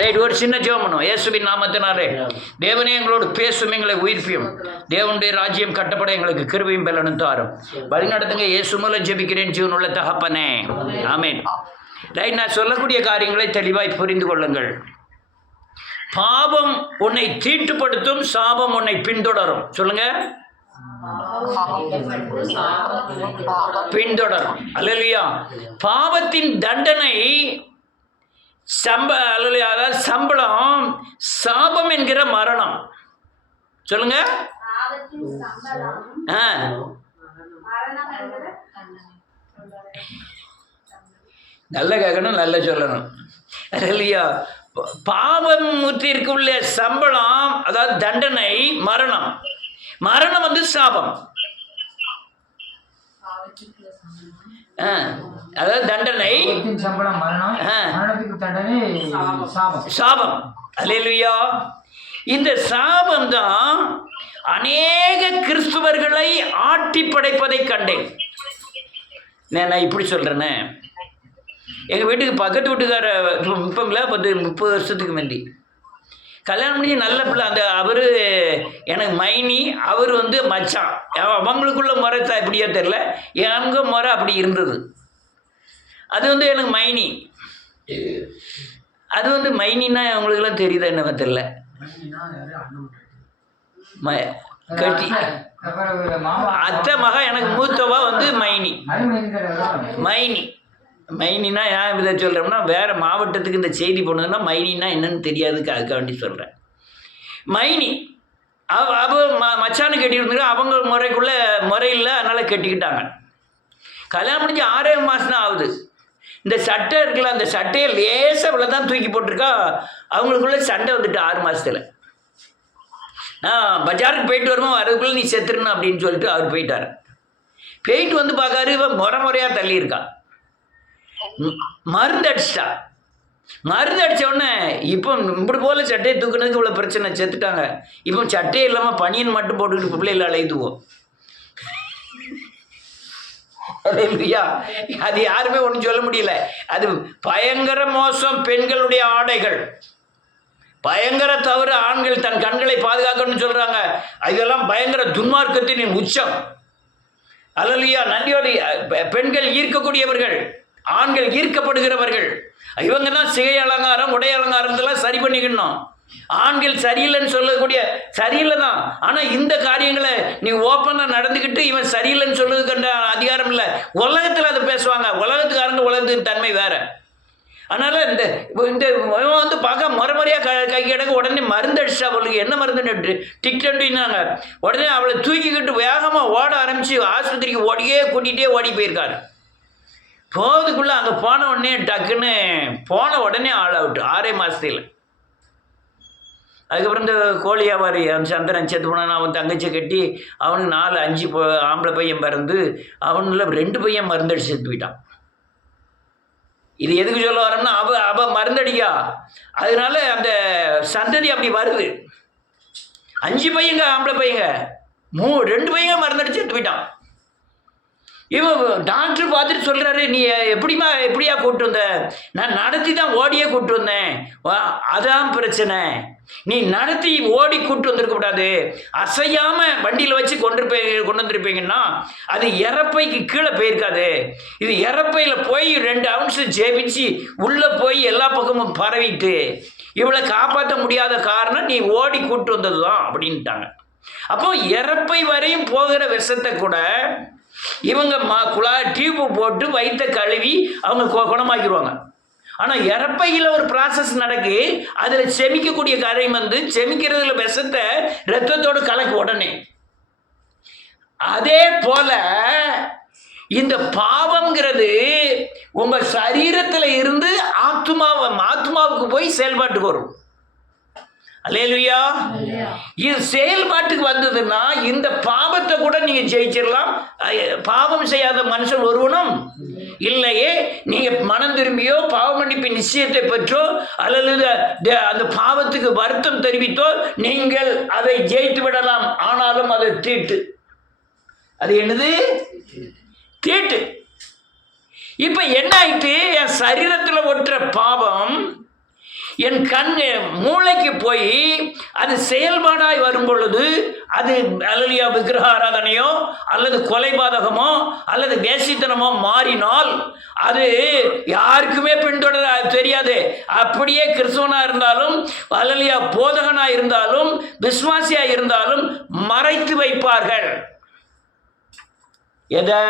Right, ஒரு சின்ன ஜெபம் பண்ணுவோம். இயேசுவின் நாமத்தினாலே தேவனே எங்களோடு பேசும், எங்களை உயிர்ப்பியும், தேவனுடைய ராஜ்யம் கட்டப்பட எங்களுக்கு கிருபையும் பலனும் தாரும். வழிநடத்துங்க. இயேசு மூலம் ஜெபிக்கிறேன் ஜீவனுள்ள தகப்பனே, ஆமென். ரைட், நான் சொல்லக்கூடிய காரியங்களை தெளிவாய் புரிந்து கொள்ளுங்கள். பாவம் உன்னை தீட்டுப்படுத்தும், சாபம் உன்னை பின்தொடரும். சொல்லுங்க, பின்தொடரும். அல்லேலூயா. பாவத்தின் தண்டனை சம்பளம் சாபம் என்கிற மரணம். சொல்லுங்க, நல்ல கேட்கணும், நல்ல சொல்லணும். அல்லேலூயா. பாவத்திற்கு உள்ள சம்பளம், அதாவது தண்டனை மரணம். மரணம் வந்து சாபம், அதாவது தண்டனை சாபம். அல்லேலூயா. இந்த சாபம் தான் அநேக கிறிஸ்துவர்களை ஆட்டி படைப்பதை கண்டேன். நான் இப்படி சொல்றேன்னு, எங்கள் வீட்டுக்கு பக்கத்து வீட்டுக்கார இப்போங்களா 30 வருஷத்துக்கு முந்தி கல்யாணம் பண்ணி நல்ல பிள்ளை. அந்த அவர் எனக்கு மைனி, அவர் வந்து மச்சான். அவங்களுக்குள்ள முறை எப்படியோ தெரில, எங்க முறை அப்படி இருந்தது. அது வந்து எனக்கு மைனி. அது வந்து மைனின்னா அவங்களுக்குலாம் தெரியுதா என்ன தெரில. கட்டி அத்தை மகா எனக்கு மூத்தவா வந்து மைனி. மைனினா ஏன் இதை சொல்கிறோம்னா, வேறு மாவட்டத்துக்கு இந்த செய்தி போனதுன்னா மைனின்னா என்னன்னு தெரியாதுக்கு, அதுக்காக வேண்டி சொல்கிறேன். மைனி அவ மச்சானு கட்டியிருந்தாங்க. அவங்க முறையில் அதனால் கட்டிக்கிட்டாங்க. கல்யாணம் முடிஞ்சு 6 மாதம் தான் ஆகுது. இந்த சட்டை இருக்குல்ல, அந்த சட்டையை லேசாக இவ்வளோ தான் தூக்கி போட்டிருக்கா. அவங்களுக்குள்ளே சண்டை வந்துட்டு 6 மாதத்தில். நான் பஜாருக்கு போயிட்டு வருமா, அதுக்குள்ளே நீ செத்துருணும் அப்படின்னு சொல்லிட்டு அவர் போயிட்டார். போயிட்டு வந்து பார்க்காரு, இவன் முறையாக தள்ளியிருக்கா. மருந்து அடிச்சிட்டா. மருந்து அடித்த உடனே இப்போ இப்படி போல சட்டையை தூக்குனதுக்கு இவ்வளோ பிரச்சனை, செத்துட்டாங்க. இப்போ சட்டையே இல்லாமல் பனியன் மட்டும் போட்டுக்கிட்டு பிள்ளைகளை அழைத்துவோம். அது யாருமே ஒன்றும் சொல்ல முடியல. அது பயங்கர மோசம். பெண்களுடைய ஆடைகள் பயங்கர தவறு. ஆண்கள் தன் கண்களை பாதுகாக்கணும்னு சொல்றாங்க. இதெல்லாம் பயங்கர துன்மார்க்கத்தின் உச்சம். அல்லேலூயா. நன்றியோடு பெண்கள் ஈர்க்கக்கூடியவர்கள், ஆண்கள் ஈர்க்கப்படுகிறவர்கள். இவங்க தான் சிகை அலங்காரம், உடை அலங்காரத்தெல்லாம் சரி பண்ணிக்கணும். ஆண்கள் சரியில்லைன்னு சொல்லக்கூடிய சரியில்லை தான். ஆனால் இந்த காரியங்களை நீ ஓப்பனாக நடந்துக்கிட்டு இவன் சரியில்லைன்னு சொல்லுறதுக்கு அதிகாரம் இல்லை. உலகத்தில் அதை பேசுவாங்க. உலகத்துக்கு தன்மை வேற. அதனால் இந்த வந்து பார்க்க முறையாக கை கிடக்க உடனே மருந்து அடிச்சா. அவளுக்கு என்ன மருந்து டிக்டன்ட்டுனாங்க. உடனே அவளை தூக்கிக்கிட்டு வேகமாக ஓட ஆரம்பித்து ஆஸ்பத்திரிக்கு கூட்டிகிட்டே ஓடி போயிருக்காரு. போகிறதுக்குள்ளே அங்கே போன உடனே டக்குன்னு போன உடனே ஆள் அவுட்டு 6 மாதத்தில். அதுக்கப்புறம் இந்த கோழி வியாபாரி சந்திரன் செத்து போனான். அவன் தங்கச்சியை கட்டி அவனுக்கு 4-5 ஆம்பளை பையன் பிறந்து அவனில் 2 பையன் மருந்தடிச்சு செத்து போயிட்டான். இது எதுக்கு சொல்ல வரோம்னா, அவ மருந்தடிக்கா. அதனால அந்த சந்ததி அப்படி வருது. 5 பையங்க ஆம்பளை பையங்க, 2 பையங்க மருந்தடிச்சு செத்து போயிட்டான். இவன் டாக்டர் பார்த்துட்டு சொல்கிறாரு, நீ எப்படியா கூப்பிட்டு வந்த? நான் நடத்தி தான் ஓடியே கூப்பிட்டு வந்தேன். அதான் பிரச்சனை. நீ நடத்தி ஓடி கூப்பிட்டு வந்திருக்க கூடாது. அசையாமல் வண்டியில் வச்சு கொண்டு வந்திருப்பீங்கன்னா அது இறப்பைக்கு கீழே போயிருக்காது. இது இறப்பையில் போய் 2 அவுன்ஸ் ஜெபிச்சு உள்ளே போய் எல்லா பக்கமும் பரவிட்டு இவளை காப்பாற்ற முடியாத காரணம் நீ ஓடி கூப்பிட்டு வந்தது தான் அப்படின்ட்டாங்க. அப்போ இறப்பை வரையும் போகிற விஷத்தை கூட இவங்க டியூப்பு போட்டு வயிற்ற கழுவி அவங்க குணமாக்கிடுவாங்க. ஆனால் இறப்பையில் ஒரு ப்ராசஸ் நடக்கு. அதில் செமிக்கக்கூடிய காரியம் வந்து செமிக்கிறதுல விஷத்தை ரத்தத்தோடு கலக்கு உடனே. அதே போல இந்த பாவம்ங்கிறது உங்கள் சரீரத்தில் இருந்து ஆத்மாவுக்கு போய் செயல்பாட்டுக்கு வரும். அல்லேலூயா. இது செயல்பாட்டுக்கு வந்ததுன்னா இந்த பாவத்தை கூட நீங்க ஜெயிச்சிடலாம். பாவம் செய்யாத மனுஷன் ஒருவனும் இல்லையே. நீங்க மனம் திரும்பியோ பாவ மன்னிப்பு நிச்சயத்தை பெற்றோ அல்லது அந்த பாவத்துக்கு வருத்தம் தெரிவித்தோ நீங்கள் அதை ஜெயித்து விடலாம். ஆனாலும் அது தீட்டு. அது என்னது? தீட்டு. இப்ப என்ன ஆயிட்டு? என் சரீரத்தில் ஒட்டுற பாவம் என் கண் மூளைக்கு போய் அது செயல்பாடாய் வரும் பொழுது அது அல்லேலூயா விக்கிரக ஆராதனையோ அல்லது கொலைபாதகமோ அல்லது வேசித்தனமோ மாறினால் அது யாருக்குமே பின்தொடர தெரியாது. அப்படியே கிறிஸ்துவனாக இருந்தாலும் அல்லேலூயா போதகனாக இருந்தாலும் விசுவாசியாக இருந்தாலும் மறைத்து வைப்பார்கள். எதை?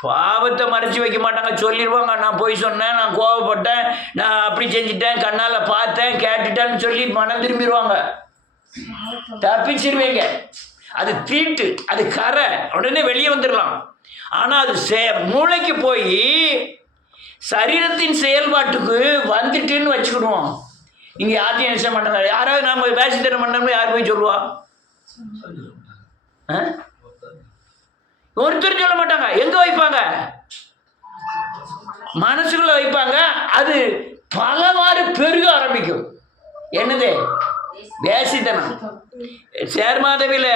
பாவத்தை மறைச்சி வைக்க மாட்டாங்க. சொல்லிடுவாங்க, நான் போய் சொன்னேன், நான் கோவப்பட்டேன், நான் அப்படி செஞ்சுட்டேன், கண்ணால் பார்த்தேன், கேட்டுட்டேன்னு சொல்லி மனம் திரும்பிடுவாங்க, தப்பிச்சிருவீங்க. அது தீட்டு, அது கரை, உடனே வெளியே வந்துடலாம். ஆனால் அது மூளைக்கு போய் சரீரத்தின் செயல்பாட்டுக்கு வந்துட்டுன்னு வச்சுக்கிடுவோம். இங்கே யார்ட்டையும் விஷயம் பண்ணாங்க, யாராவது நம்ம வேசித்தனம் பண்ணோம்னு யார் போய் சொல்லுவா? ஒருத்தர் சொல்ல மாட்டாங்க. எங்கே வைப்பாங்க? மனசுக்குள்ள வைப்பாங்க. அது பலவாறு பெருக ஆரம்பிக்கும். என்னது? வேசித்தனம். சேர்மாதவியில்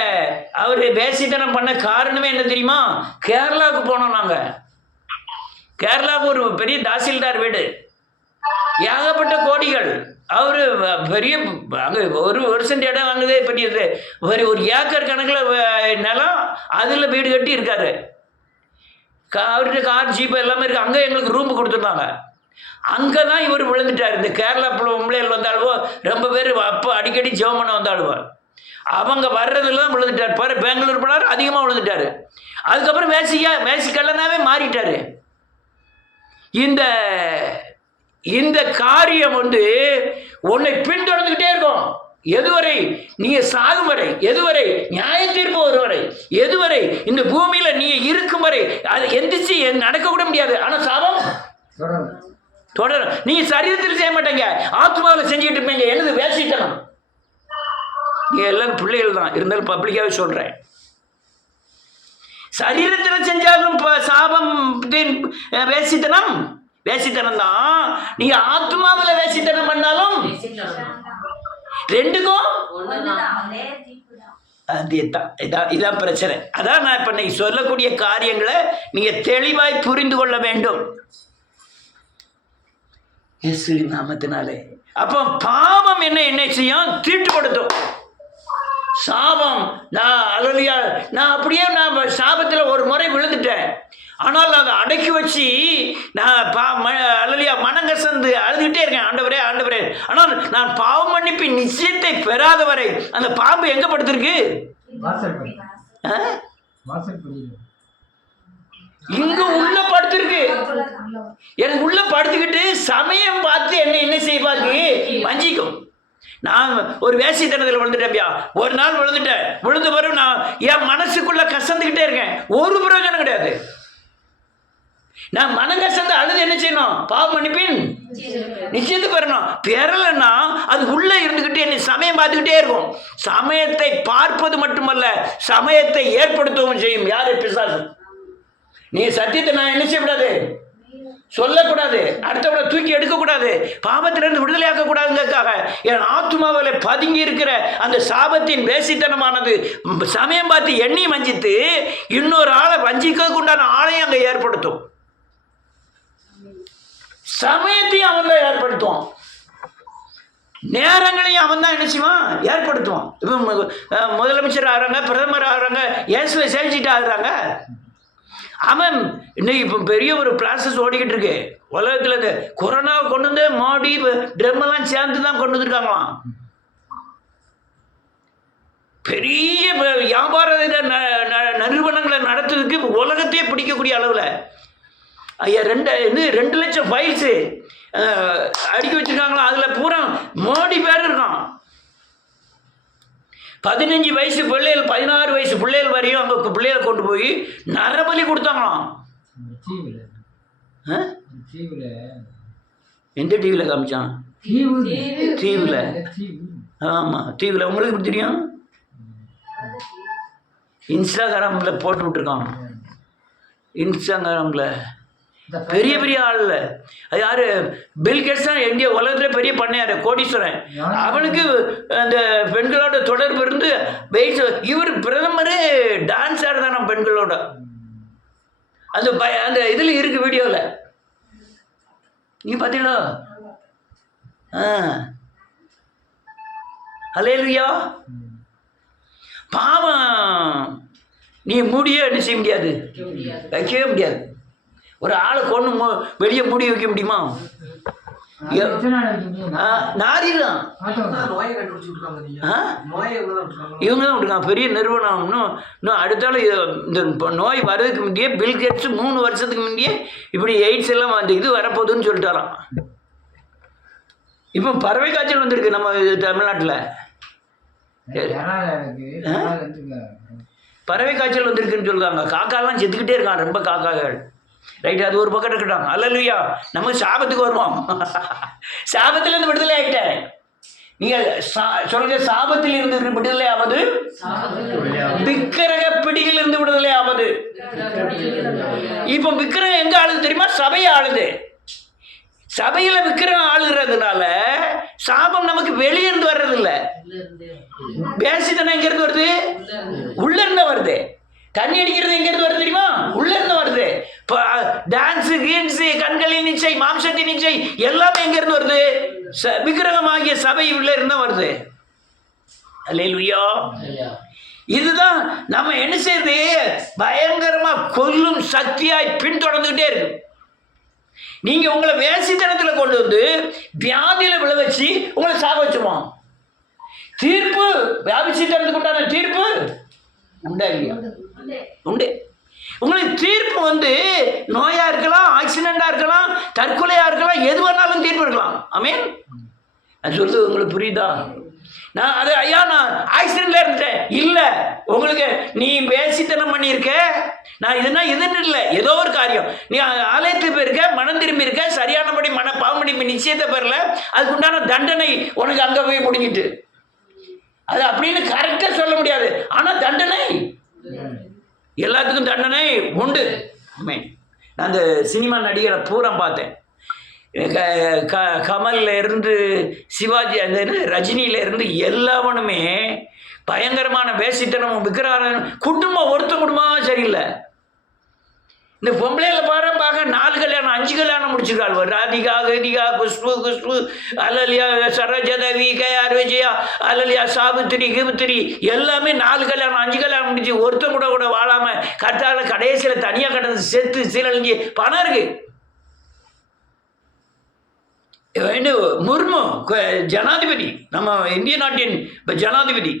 அவர் வேசித்தனம் பண்ண காரணமே என்ன தெரியுமா? கேரளாவுக்கு போனோம் நாங்கள். கேரளாவுக்கு ஒரு பெரிய தாசில்தார் வீடு, ஏகப்பட்ட கோடிகள். அவர் பெரிய அங்கே ஒரு சென்ட் இடம் வாங்குதே பெரியது, ஒரு ஏக்கர் கணக்கில் நிலம், அதில் வீடு கட்டி இருக்காரு. அவர்கிட்ட கார் ஜீப்பு எல்லாமே இருக்குது. அங்கே எங்களுக்கு ரூம் கொடுத்துருந்தாங்க. அங்கே தான் இவர் விழுந்துட்டார். இந்த கேரளா பிள்ளைகள் வந்தாலுவோ ரொம்ப பேர் அப்போ அடிக்கடி ஜெபம் பண்ண வந்தாலுவோ அவங்க வர்றதுல தான் விழுந்துட்டார். பாரு, பெங்களூர் போனார், அதிகமாக விழுந்துட்டார். அதுக்கப்புறம் மேசிக்கல்லனாவே மாறிட்டார். இந்த காரியம் உன்னை பின்தொடர்ந்துக்கிட்டே இருக்கும். எதுவரை? நீங்க சாகும் வரை, எதுவரை? நியாய தீர்ப்பு வரும் வரை, எதுவரை? இந்த பூமியில நீ இருக்கும் வரை அது எந்திரிச்சு நடக்க கூட முடியாது. ஆனா சாபம் தொடரும். நீங்க சரீரத்தில் செய்ய மாட்டீங்க, ஆத்மாவில் செஞ்சுட்டு இருப்பீங்க. என்னது? வேசித்தனம். நீ எல்லாரும் பிள்ளைகள் தான் இருந்தாலும் பப்ளிக்காவே சொல்றேன். சரீரத்தில் செஞ்சாலும் சாபம், வேசித்தனம். வேசித்தனம் தான். நீங்க ஆத்மாவில் வேசித்தனம் பண்ணாலும் ரெண்டுக்கும் இதான் பிரச்சனை. அதான் நான் இப்ப நீங்க சொல்லக்கூடிய காரியங்களை நீங்க தெளிவாய் புரிந்து கொள்ள வேண்டும் இயேசுவின் நாமத்தினாலே. அப்போ பாவம் என்ன செய்யும்? தீட்டுப்படுத்தும். சாபம். நான் அப்படியே சாபத்தில் ஒரு முறை விழுந்துட்டேன். ஆனால் அதை அடக்கி வச்சு நான் மனங்கசந்து அழுதுகிட்டே இருக்கேன், ஆண்டவரே ஆண்டவரே. ஆனால் நான் பாவம் மன்னிப்பு நிச்சயத்தை பெறாத வரை அந்த பாம்பு எங்க படுத்திருக்கு? இங்க உள்ள படுத்திருக்கு. எனக்கு உள்ள படுத்துக்கிட்டு சமயம் பார்த்து என்ன செய்வாங்க? வஞ்சிக்கும். நான் ஒரு வேசித்தனத்தில் விழுந்துட்டேன்யா. ஒரு நாள் விழுந்துட்டேன். விழுந்து பிறகு நான் என் மனசுக்குள்ள கசந்துக்கிட்டே இருக்கேன். ஒரு பிரயோஜனம் கிடையாது. நான் மனங்கசந்து அழுது என்ன செய்யணும்? பாவம் மன்னிப்பின் நிச்சயத்தை பெறணும். பெறலைன்னா அது உள்ள இருந்துகிட்டு என்னை சமயம் பார்த்துக்கிட்டே இருக்கும். சமயத்தை பார்ப்பது மட்டுமல்ல, சமயத்தை ஏற்படுத்தவும் செய்யும். யாரு? பிசாசு. நீ சத்தியத்தை நான் என்ன செய்யக்கூடாது? சொல்லக்கூடாது. அடுத்தவரை தூக்கி எடுக்கக்கூடாது. பாவத்திலிருந்து விடுதலையாக்க கூடாதுங்கிறதுக்காக என் ஆத்மாவில் பதுங்கி இருக்கிற அந்த சாபத்தின் வேசித்தனமானது சமயம் பார்த்து எண்ணி வஞ்சித்து இன்னொரு ஆளை வஞ்சிக்கிறதுக்கு உண்டான ஆளையும் அங்கே ஏற்படுத்தும். சமயத்தையும் அவன் தான் ஏற்படுத்துவான். நேரங்களையும் அவன் தான் என்ன செய்வான்? ஏற்படுத்துவான். இப்போ முதலமைச்சர் ஆகிறாங்க, பிரதமர் ஆகிறாங்க, இயேசுவை சேவிச்சுட்டு ஆகுறாங்க. அவன் இன்னைக்கு இப்போ பெரிய ஒரு ப்ராசஸ் ஓடிக்கிட்டு இருக்கு உலகத்தில். இந்த கொரோனாவை கொண்டு வந்து மோடி ட்ரம்மெல்லாம் சேர்ந்து தான் கொண்டு வந்துருக்காங்களாம். பெரிய வியாபார நிறுவனங்களை நடத்துறதுக்கு உலகத்தையே பிடிக்கக்கூடிய அளவில் ஐயா 2 லட்சம் ஃபைல்ஸு அடுக்கி வச்சுருக்காங்களா. அதில் பூரா மோடி பேர் இருக்கான். 15 வயசு பிள்ளைகள் 16 வயசு பிள்ளைகள் வரையும் அங்கே பிள்ளைகளை கொண்டு போய் நரபலி கொடுத்தாங்களாம். எந்த டிவியில் காமிச்சான்? தீவில். ஆமாம், தீவில். உங்களுக்கு எப்படி தெரியும்? இன்ஸ்டாகிராமில் போட்டு விட்டுருக்கான். இன்ஸ்டாகிராமில் பெரிய பெரிய ஆள். அது யாரு? பில் கேட்ஸ் தான் இந்தியா உலகத்தில் பெரிய பண்ணையாரு, கோடீஸ்வரன். அவனுக்கு அந்த பெண்களோட தொடர்பு இருந்து இவர் பிரதமரே டான்ஸ் ஆடுதான் பெண்களோட. அந்த இதில் இருக்கு வீடியோவில். நீ பார்த்தீங்களா? அல்லேலூயா. பாவம் நீ மூடியே என்ன செய்ய முடியாது, வைக்கவே முடியாது. ஒரு ஆளை கொண்டு வெளியே மூடி வைக்க முடியுமா? நாரிதான் இவங்க தான் விட்டுருக்காங்க. பெரிய நிறுவனம் இன்னும் அடுத்தாலும் இந்த நோய் வர்றதுக்கு முந்தையே பில்கேட்ஸ் 3 வருஷத்துக்கு முந்தையே இப்படி எய்ட்ஸ் எல்லாம் வந்து இது வரப்போகுதுன்னு சொல்லிட்டாராம். இப்போ பறவை காய்ச்சல் வந்திருக்கு நம்ம தமிழ்நாட்டில். பறவை காய்ச்சல் வந்திருக்குன்னு சொல்லுவாங்க. காக்காலாம் செத்துக்கிட்டே இருக்கான், ரொம்ப காக்காக்கள். ரைட், அது ஒரு பக்கம் இருக்கட்டும். அல்லேலூயா. நம்ம சாபத்துக்கு வருவோம். சாபத்திலிருந்து விடுதலை ஆகிட்டேன். நீங்கள் சொல்லுங்க, சாபத்தில் இருந்து விடுதலை ஆவது, விக்கிரக பிடியில் இருந்து விடுதலை ஆவது. இப்போ விக்கிரகம் எங்க ஆளுது தெரியுமா? சபையை ஆளுது. சபையில விக்கிரகம் ஆளுகிறதுனால சாபம் நமக்கு வெளியே இருந்து வர்றது இல்லை. பேசித்தனம் எங்க இருந்து வருது? உள்ள இருந்து வருது. தண்ணி அடிக்கிறது எங்க இருந்து வருது தெரியுமா? உள்ள இருந்து வருது. டான்ஸ், கீன்ஸ், கண்களின் நிச்சை, மாம்சத்தின் நிச்சை எல்லாமே எங்க இருந்து வருது? விக்கிரகமாகிய சபை உள்ள இருந்தா வருது. அல்லேலூயா. இதுதான் நம்ம என்ன செய்யுது? பயங்கரமா கொல்லும் சக்தியாய் பின்தொடர்ந்துகிட்டே இருக்கு. நீங்க உங்களை வேசித்தனத்தில் கொண்டு வந்து வியாதியில விழ வச்சு உங்களை சாக வச்சுருவோம். தீர்ப்பு வியாபிச்சித்தனத்துக்கு உண்டான தீர்ப்பு உண்டா இல்லையா? உண்டு. உங்களுக்கு தீர்ப்பு வந்து நோயா இருக்கலாம், ஆக்சிடென்டா இருக்கலாம், தற்கொலையா இருக்கலாம், எது வேணாலும் தீர்ப்பு இருக்கலாம். ஆமென். அது சொல்றது உங்களுக்கு புரியுதா? நான் அது ஐயா நான் ஆக்சிடென்ட்ல இருந்தேன் இல்லை, உங்களுக்கு நீ வேசித்தனம் பண்ணியிருக்க, நான் இதுன்னு இல்லை, ஏதோ ஒரு காரியம் நீ ஆலயத்துக்கு போயிருக்க, மனம் திரும்பி இருக்க, சரியானபடி பாவமன்னிப்பு நிச்சயத்தை பெறல, அதுக்கு உண்டான தண்டனை உனக்கு அங்கே போய் முடிஞ்சிட்டு. அது அப்படின்னு கரெக்டாக சொல்ல முடியாது. ஆனால் தண்டனை எல்லாத்துக்கும் தண்டனை உண்டு. ஆமென். நான் அந்த சினிமா நடிகரை பூரா பார்த்தேன். கமல்ல இருந்து சிவாஜி, அந்த ரஜினியில இருந்து எல்லாவனுமே பயங்கரமான வேசித்தனமும் விக்கிரகம். குடும்பம் ஒருத்த குடும்பமாக சரியில்லை. இந்த பொம்பளையில பார்க்க 4 கல்யாணம் 5 கல்யாணம் முடிச்சிருக்காள். ராதிகா, கதிகா, குஷ்பு, அலலியா, சரோஜாதேவி, கேஆர் விஜயா, அலலியா, சாவித்திரி, கிபுத்திரி எல்லாமே 4 கல்யாணம் 5 கல்யாணம் முடிச்சு ஒருத்த கூட வாழாம கட்டால கடைசியில் தனியாக கடந்து செத்து சீரழிஞ்சி பணம் இருக்கு. முர்மு ஜனாதிபதி, நம்ம இந்திய நாட்டின் ஜனாதிபதி,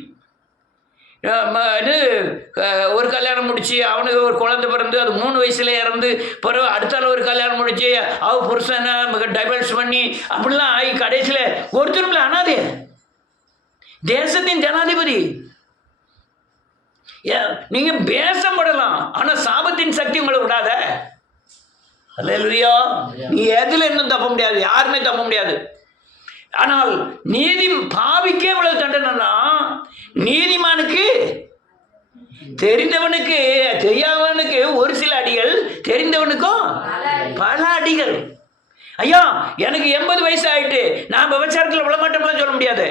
இது ஒரு கல்யாணம் முடிச்சு அவனுக்கு ஒரு குழந்தை பிறந்து அது 3 வயசுல இறந்து, பிறகு அடுத்தால ஒரு கல்யாணம் முடிச்சு அவ புருஷனை டைவர்ஸ் பண்ணி அப்படிலாம் ஆகி கடைசியில் ஒருத்தருமில்ல அனாதே. தேசத்தின் ஜனாதிபதி. நீங்க பேசப்படலாம், ஆனா சாபத்தின் சக்தி உங்களை விடாத. அல்லேலூயா. நீ எதுல இன்னும் தப்ப முடியாது, யாருமே தப்ப முடியாது. ஆனால் நீதி பாவிக்கே இவ்வளவு தண்டனைனா, நீதிமானுக்கு தெரிந்தவனுக்கு தெரியாதவனுக்கு ஒரு சில அடிகள், தெரிந்தவனுக்கும் பல அடிகள். ஐயா எனக்கு 80 வயசு ஆயிட்டு நான் விபச்சாரத்தில் விழமாட்டோம்லாம் சொல்ல முடியாது.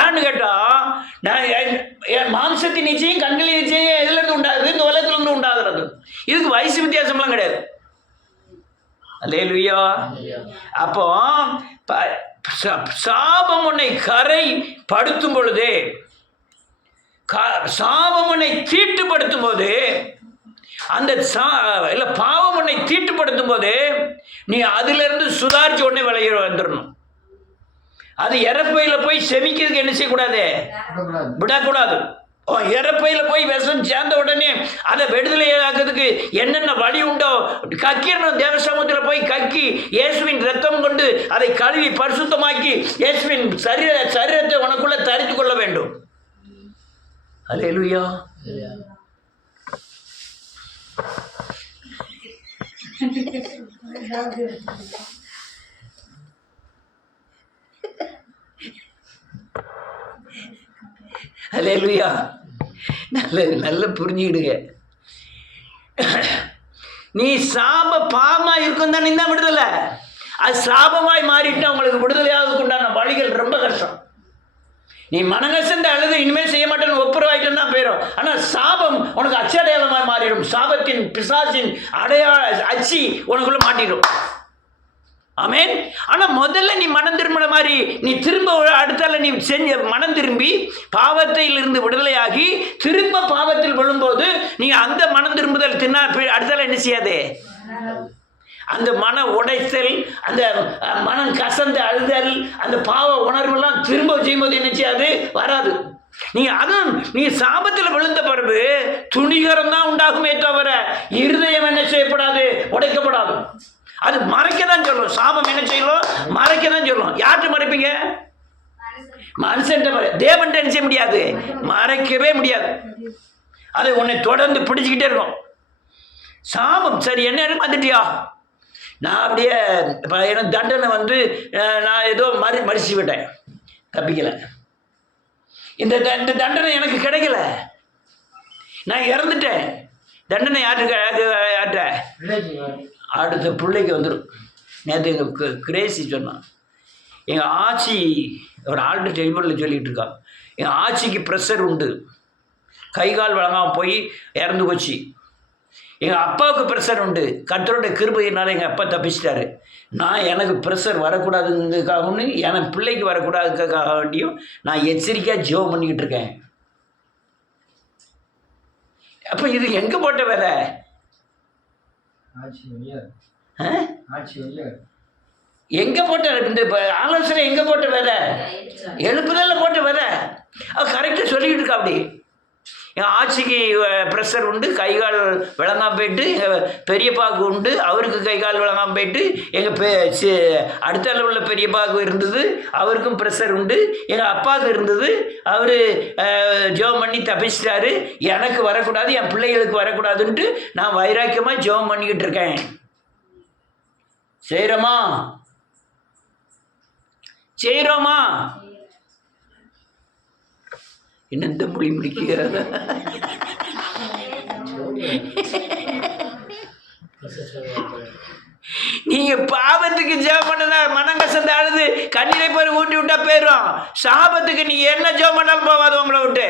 ஏன்னு கேட்டா, நான் என் மாம்சத்தின் நிச்சயம் கண்களின் நிச்சயம் எதுல இருந்து உண்டாகுது? இந்த உலகத்துல இருந்து உண்டாகிறது. இதுக்கு வயசு வித்தியாசம்லாம் கிடையாது. அல்லேலூயா. அப்போ சாபம் உன்னை கரை படுத்தும் பொழுது, சாபம் உன்னை தீட்டுப்படுத்தும் போது, அந்த இல்லை பாவம் உன்னை தீட்டுப்படுத்தும் போது நீ அதிலிருந்து சுதாரிச்சு உடனே விளைய வந்துடணும். அது இறப்பையில போய் செமிக்கிறதுக்கு என்ன செய்யக்கூடாது? விடக்கூடாது. இறப்பையில் போய் விஷம் சேர்ந்த உடனே அதை விடுதலை ஆக்கிறதுக்கு என்னென்ன வழி உண்டோ கக்கிடணும். தேவசமூகத்தில் போய் கக்கி இயேசுவின் ரத்தம் கொண்டு அதை கழுவி பரிசுத்தமாக்கி இயேசுவின் சரீரத்தை உனக்குள்ள தரித்து கொள்ள வேண்டும். அல்லேலூயா. அல்லேலூயா. நல்ல புரிஞ்சுக்கிடுங்க. நீ சாப பாவமா இருக்கும் தான் நீ விடுதலை. அது சாபமாய் மாறிட்டு உங்களுக்கு விடுதலையாவதுக்கு உண்டான வழிகள் ரொம்ப கஷ்டம். நீ மனங்கசந்த அழுது இனிமேல் செய்ய மாட்டேன்னு ஒப்புரவாயிட்டு தான் போயிடும். ஆனால் சாபம் உனக்கு அச்சடையாளமாய் மாறிடும். சாபத்தின் பிசாசின் அடையாள அச்சி உனக்குள்ள மாட்டிடும். ஆமென். ஆனால் முதல்ல நீ மனம் திரும்பின மாதிரி நீ திரும்ப அடுத்தால நீ செஞ்ச மனம் திரும்பி பாவத்திலிருந்து விடுதலையாகி திரும்ப பாவத்தில் விழும்போது நீ அந்த மனம் திரும்புதல் தின்னா அடுத்தால என்ன செய்யாது? அந்த மன உடைத்தல், அந்த மனம் கசந்த அழுதல், அந்த பாவ உணர்வுலாம் திரும்ப செய்யும்போது என்ன செய்யாது? வராது. நீ சாபத்தில் விழுந்த பிறகு துணிகரம் தான் உண்டாகுமே தவிர இருதயம் என்ன செய்யப்படாது? உடைக்கப்படாது. அது மறைக்க தான் சொல்லும். சாபம் என்ன செய்யணும்? மறைக்க தான் சொல்லும். யார்கிட்ட மறைப்பீங்க? மனுஷன். தேவன் என்ன செய்ய முடியாது? மறைக்கவே முடியாது. அது உன்னை தொடர்ந்து பிடிச்சிக்கிட்டே இருக்கும். சாபம் சரி என்ன வந்துட்டியா? நான் அப்படியே எனக்கு தண்டனை வந்து நான் ஏதோ மறிச்சு விட்டேன், தப்பிக்கலை. இந்த தண்டனை எனக்கு கிடைக்கல, நான் இறந்துட்டேன். தண்டனை யார்கிட்ட? அடுத்த பிள்ளைக்கு வந்துடும். நேற்று எங்கள் கிரேசி சொன்னான், எங்கள் ஆச்சி ஒரு ஆல்ரெடி டெலிவரியில் சொல்லிகிட்டு இருக்கான், எங்கள் ஆச்சிக்கு ப்ரெஷர் உண்டு, கை கால் வழங்காமல் போய் இறந்து போச்சு. எங்கள் அப்பாவுக்கு ப்ரெஷர் உண்டு, கர்த்தருடைய கிருபையினால எங்கள் அப்பா தப்பிச்சிட்டாரு. நான் எனக்கு ப்ரெஷர் வரக்கூடாதுங்கிறதுக்காகவும் என் பிள்ளைக்கு வரக்கூடாதுக்காக வேண்டியும் நான் எச்சரிக்கையாக ஜெபம் பண்ணிக்கிட்டு இருக்கேன். அப்போ இது எங்கே போட்ட வேலை? எங்கே போட்ட இந்த ஆலோசனை எங்கே போட்ட வேலை? எழுப்புதலில் போட்ட வேலை. அது கரெக்டாக சொல்லிக்கிட்டு இருக்கா. அப்படி என் ஆட்சிக்கு ப்ரெஷர் உண்டு, கை கால் விளங்காமல் போயிட்டு, எங்கள் பெரியப்பாவுக்கு உண்டு, அவருக்கு கை கால் விளங்காமல் போயிட்டு, எங்கள் அடுத்த அளவில் பெரியப்பாவுக்கு இருந்தது, அவருக்கும் ப்ரெஷர் உண்டு, எங்கள் அப்பாவுக்கு இருந்தது, அவர் ஜெபம் பண்ணி தப்பிச்சிட்டாரு, எனக்கு வரக்கூடாது, என் பிள்ளைகளுக்கு வரக்கூடாதுன்ட்டு நான் வைராக்கியமாக ஜெபம் பண்ணிக்கிட்டு இருக்கேன். செய்கிறோமா? என்னெந்த மொழி முடிக்கிறது? நீங்க பாவத்துக்கு ஜெபம் பண்ணதா மனம் கசந்த அழுது கண்ணீரை போய் ஊட்டி விட்டா போயிடும். சாபத்துக்கு நீங்க என்ன ஜெபம் பண்ணாலும் போகாது உங்களை விட்டு.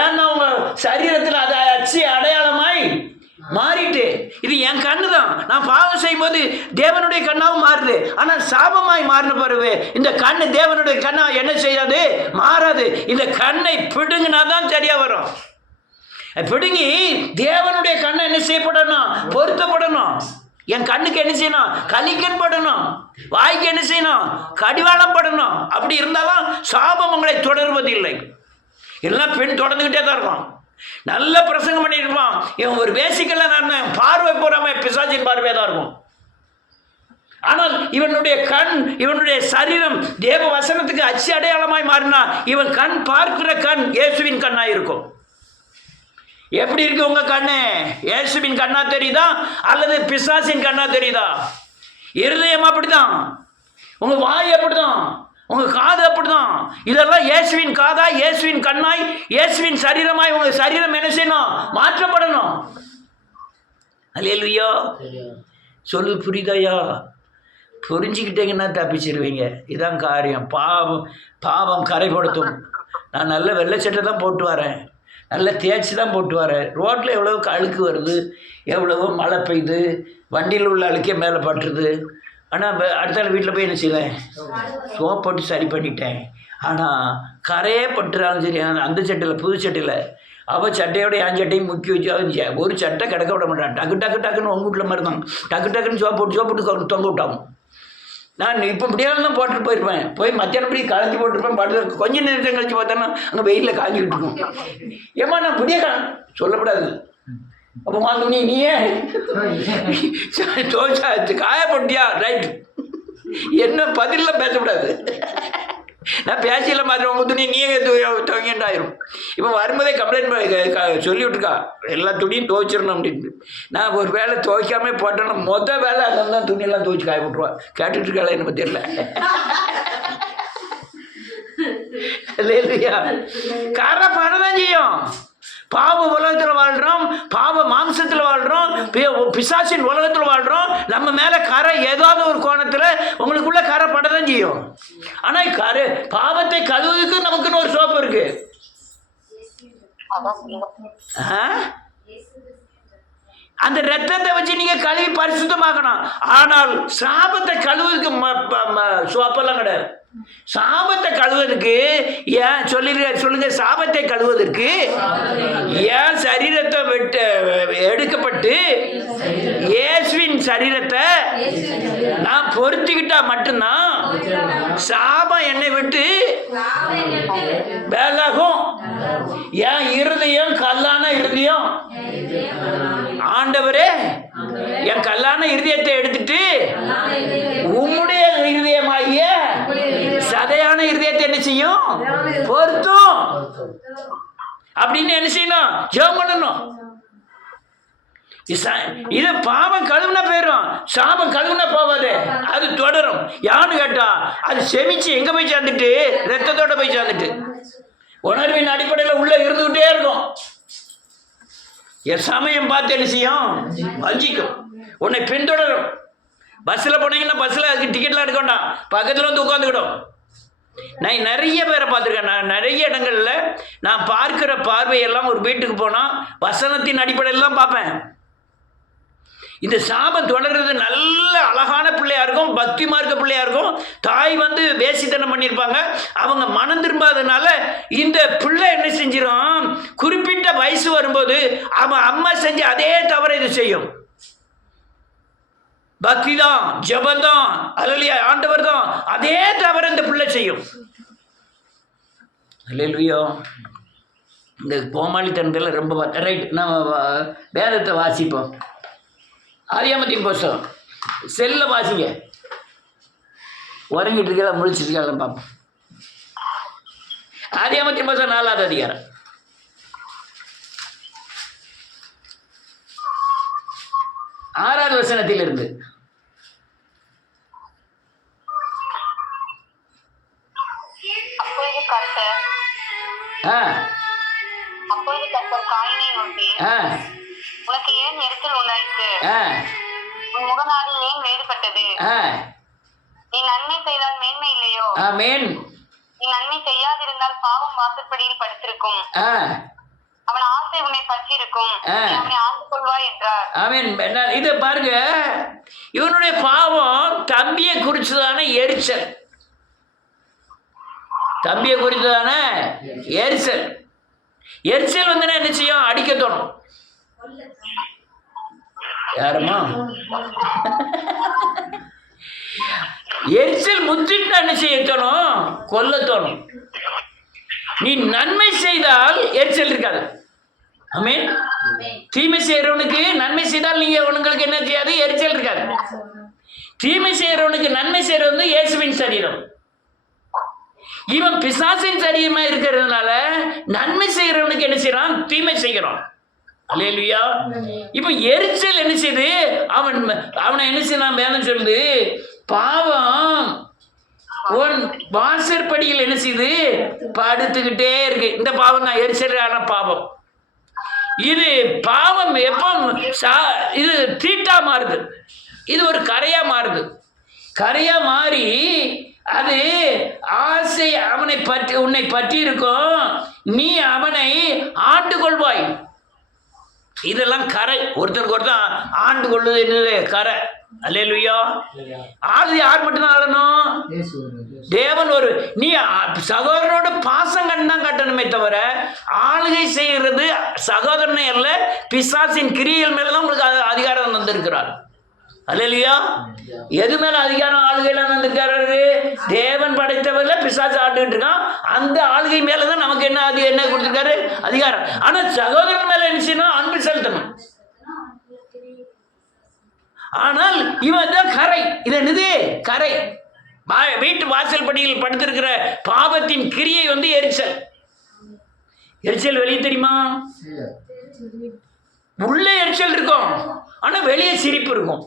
ஏன்னா உங்க சரீரத்தில் அதை அச்சு அடையாளமாய் மாறிட்டு. இது என் கண்ணு தான். நான் பாவம் செய்யும் போது தேவனுடைய கண்ணாவும் மாறுது. ஆனால் சாபமாய் மாறின பிறகு இந்த கண்ணு தேவனுடைய கண்ணா என்ன செய்யாது? மாறாது. இந்த கண்ணை பிடுங்கினா தான் சரியா வரும். பிடுங்கி தேவனுடைய கண்ணை என்ன செய்யப்படணும்? பொருத்தப்படணும். என் கண்ணுக்கு என்ன செய்யணும்? கலிக்கன் படணும். வாய்க்கு என்ன செய்யணும்? கடிவாளம் படணும். அப்படி இருந்தாலும் சாபம் உங்களை தொடர்வதில்லை. எல்லாம் பெண் தொடர்ந்துக்கிட்டே தான் இருக்கும். நல்ல பிரசங்கம் பண்ணிட்டு இருப்பான், இவன் ஒரு பேசிக்கெல்லாம் நான் பார்வை போறாம பிசாசின் பார்வையாக தான் இருக்கும். ஆனால் இவனுடைய கண், இவனுடைய சரீரம் தேவ வசனத்துக்கு அச்சு அடையாளமாய் மாறினா இவன் கண் பார்க்கிற கண் இயேசுவின் கண்ணா இருக்கும். எப்படி இருக்கு உங்க கண்ணு? இயேசுவின் கண்ணா தெரியுதா அல்லது பிசாசின் கண்ணா தெரியுதா? இருதயம் அப்படிதான், உங்க வாய் அப்படிதான், உங்க காது அப்படிதான். இதெல்லாம் இயேசுவின் காதா, இயேசுவின் கண்ணாய், இயேசுவின் சரீரமாய் உங்க சரீரம் என்ன செய்யணும்? மாற்றப்படணும். அல்லேலூயா. சொல்லு புரியுதாயா? புரிஞ்சுக்கிட்டீங்கன்னா தப்பிச்சிருவீங்க. இதான் காரியம். பாவம் கரைப்படுத்தும். நான் நல்ல வெள்ளை சட்டை தான் போட்டு வரேன், நல்லா தேய்ச்சி தான் போட்டு வரேன். ரோட்டில் எவ்வளோ அழுக்கு வருது, எவ்வளவோ மழை பெய்யுது, வண்டியில் உள்ள அழுக்கே மேலே பட்டுருது. ஆனால் அடுத்த வீட்டில் போய் என்ன செய்வேன்? சோப் போட்டு சரி பண்ணிட்டேன். ஆனால் கரையே பட்டுறாலும் சரி, அந்த சட்டையில் புது சட்டையில் அவள் சட்டையோட என் சட்டையும் முக்கி வச்சு ஒரு சட்டை கிடக்க விட மாட்டான். டக்குன்னு உங்கள் வீட்டில் மாதிரி தான் டக்குன்னு சோப் போட்டு தொங்க விட்டாங்க. நான் இப்போ முடியாமல் தான் போட்டுட்டு போயிருப்பேன். போய் மத்தியானம் படி களைஞ்சி போட்டிருப்பேன். படுத்து கொஞ்சம் நேரத்தை கழிச்சு பார்த்தோன்னா அங்கே வெயிலில் காஞ்சிக்கிட்டு இருக்கும். ஏமா நான் புடிய சொல்லக்கூடாது. அப்போ துணி நீயே தோச்சாச்சு காயப்பட்டியா? ரைட். என்ன பதிலாம் பேசக்கூடாது. நான் பேசியில் மாதிரி உங்கள் துணி நீயே துவங்கிட்டாயிரும். இப்போ வரும்போதே கம்ப்ளைண்ட் சொல்லி விட்டுருக்கா, எல்லா துணியும் துவைச்சிடணும் அப்படின்ட்டு. நான் ஒரு வேலை துவைக்காமே போட்டேன்னா மொதல் வேலை அங்கே தான் துணியெல்லாம் துவைச்சி காய விட்டுருவா. கேட்டுட்டு இருக்காளா எனக்கு தெரியல. இல்லையா? கரை பணம் செய்யும். பாவ உலகத்தில் வாழ்கிறோம், பாவ மாம்சத்தில் வாழ்கிறோம், பிசாசின் உலகத்தில் வாழ்கிறோம். நம்ம மேலே கரை ஏதாவது ஒரு கோணத்தில் உங்களுக்குள்ள கரை படதான் செய்யும். ஆனால் கரை பாவத்தை கழுவுறதுக்கு நமக்குன்னு ஒரு சோப்பு இருக்கு. அந்த ரத்தத்தை வச்சு நீங்க கழுவி பரிசுத்தமாக்கணும். ஆனால் சாபத்தை கழுவுறதுக்கு சோப்பெல்லாம் கிடையாது. சாபத்தை கழுவுவதற்கு ஏன் சொல்லுங்க, சாபத்தை கழுவுவதற்கு ஏன் சரீரத்தை எடுக்கப்பட்டு இயேசுவின் சரீரத்தை நான் பொருத்திக்கிட்டா மட்டும்தான் சாபம் என்னை விட்டு விலகும். என் இருதயம் கல்லான இருதயம், ஆண்டவரே என் கல்லான இருதயத்தை எடுத்துட்டு உம்முடைய இருதயமாகிய சதையான இருதயத்தை என்ன செய்யும்? பொருத்தும். அப்படின்னு என்ன செய்யணும்? ஜெபம் பண்ணணும். இது பாவம் கழுவுனா போயிடும், சாபம் கழுவுனா போவாது, அது தொடரும். யான்னு கேட்டா அது செமிச்சு எங்க போய் சேர்ந்துட்டு ரத்தத்தோட போய் சேர்ந்துட்டு உணர்வின் அடிப்படையில் உள்ள இருந்துகிட்டே இருக்கும். என் சமயம் பார்த்து என்ன செய்யும்? வஞ்சிக்கும், உன்னை பின்தொடரும். பஸ்ஸில் போனீங்கன்னா பஸ்ஸில் அதுக்கு டிக்கெட்லாம் எடுக்க வேண்டாம், பக்கத்தில் வந்து உட்காந்துக்கிடும். நான் நிறைய பேரை பார்த்துருக்கேன். நான் நிறைய இடங்களில் நான் பார்க்கிற பார்வையெல்லாம் ஒரு வீட்டுக்கு போனால் வசனத்தின் அடிப்படையில் தான் பார்ப்பேன். இந்த சாபம் தொடர்றது நல்ல அழகான பிள்ளையா இருக்கும், பக்தி மார்க்க பிள்ளையா இருக்கும். தாய் வந்து வேசித்தனம் பண்ணியிருப்பாங்க, அவங்க மனம் திரும்பாதனால இந்த பிள்ளை என்ன செஞ்சிடும்? குறிப்பிட்ட வயசு வரும்போது அவன் அம்மா செஞ்சு அதே தவிர இது செய்யும். பக்தி தான், ஜபம் தான், அல்லேலூயா ஆண்டவர் தான், அதே தவிர இந்த பிள்ளை செய்யும். அல்லேலூயா. இந்த கோமாளித்தனத்தில் ரொம்ப ரைட். நம்ம வேதத்தை வாசிப்போம். ஆதியாகமத்தின் புஸ்தகம் செல்ல வாசிங்க. உறங்கிட்டு இருக்கா முழிச்சிட்டு இருக்கா பார்ப்போம். ஆதியாகமத்தின் புஸ்தகம் 4வது அதிகாரம் 6வது வசனத்திலிருந்து. அப்பொழுது கர்த்தர் காயினை நோக்கி, உனக்கு ஏன் எரிச்சல் உண்டாயிற்று? உன் முகநாடி ஏன் வேறுபட்டது? நீ நன்மை செய்தால் மேன்மை இல்லையோ? நீ நன்மை செய்யாதிருந்தால் பாவம் வாசற்படியில் படுத்திருக்கும், அவன் ஆசை உன்னை பற்றி இருக்கும், அவனை ஆண்டு கொள்வாய் என்றார். ஆமென். இதை பாருங்க, இவனுடைய பாவம் தம்பியை குறிச்சுதான எரிச்சல். தம்பியை குறித்துதான எரிச்சல். எரிச்சல் வந்து என்ன செய்யும்? அடிக்க தோணும். யாருமா எரிச்சல் முத்திட்டு என்ன செய்ய தோணும்? கொல்ல தோணும். நீ நன்மை செய்தால் எரிச்சல் இருக்காது. ஆமென். தீமை செய்யறவனுக்கு நன்மை செய்தால் நீங்க உங்களுக்கு என்ன செய்யாது? எரிச்சல் இருக்காது. தீமை செய்யறவனுக்கு நன்மை செய்யறது இயேசுவின் சரீரம். இவன் பிசாசின் சரீரமா இருக்கிறதுனால நன்மை செய்யறவனுக்கு என்ன செய்யறான்? தீமை செய்கிறான். அல்லேலூயா. இப்ப எரிச்சல் என்ன செய்யுது? அவனை என்ன செய்யலாம்? வேதம் சொல்லுது, பாவம் உன் வாசற்படியில் என்ன செய்யுது? படுத்துக்கிட்டே இருக்கு. இந்த பாவம் தான் எரிச்சலான பாவம். இது பாவம் எப்போ இது தீட்டா மாறுது, இது ஒரு கரையா மாறுது. கரையா மாறி அது ஆசை அவனை பற்றி உன்னை பற்றி இருக்கும், நீ அவனை ஆண்டு கொள்வாய். இதெல்லாம் கரை. ஒருத்தருக்கு ஒருத்தர் ஆண்டு கொள்வது என்னது? கரை. அல்லேலூயா. ஆளுது யார் மட்டும்தான் ஆளணும்? தேவன். ஒரு நீ சகோதரனோட பாசம் கண்தான் காட்டணுமே தவிர ஆளுகை செய்கிறது சகோதரனை அல்ல, பிசாசின் கிரியைகள் மேலதான் உங்களுக்கு அதிகாரம் வந்திருக்கிறார். அல்லேலூயா. எது மேல அதிகாரம் ஆளுகையில வந்திருக்காரு? தேவன் படைத்தவர்ல பிசாசு ஆண்டுகிட்டு இருக்கான். அந்த ஆளுகை மேலதான் நமக்கு என்ன கொடுத்திருக்காரு? அதிகாரம். ஆனா சகோதரன் மேல என்ன செய்யணும்? அன்பு செலுத்தணும். ஆனால் இவன் தான் கரை. இது என்னது? கரை. வீட்டு வாசல் படியில் படுத்திருக்கிற பாவத்தின் கிரியை வந்து எரிச்சல். எரிச்சல் வெளியே தெரியுமா? உள்ளே எரிச்சல் இருக்கும், ஆனா வெளியே சிரிப்பு இருக்கும்.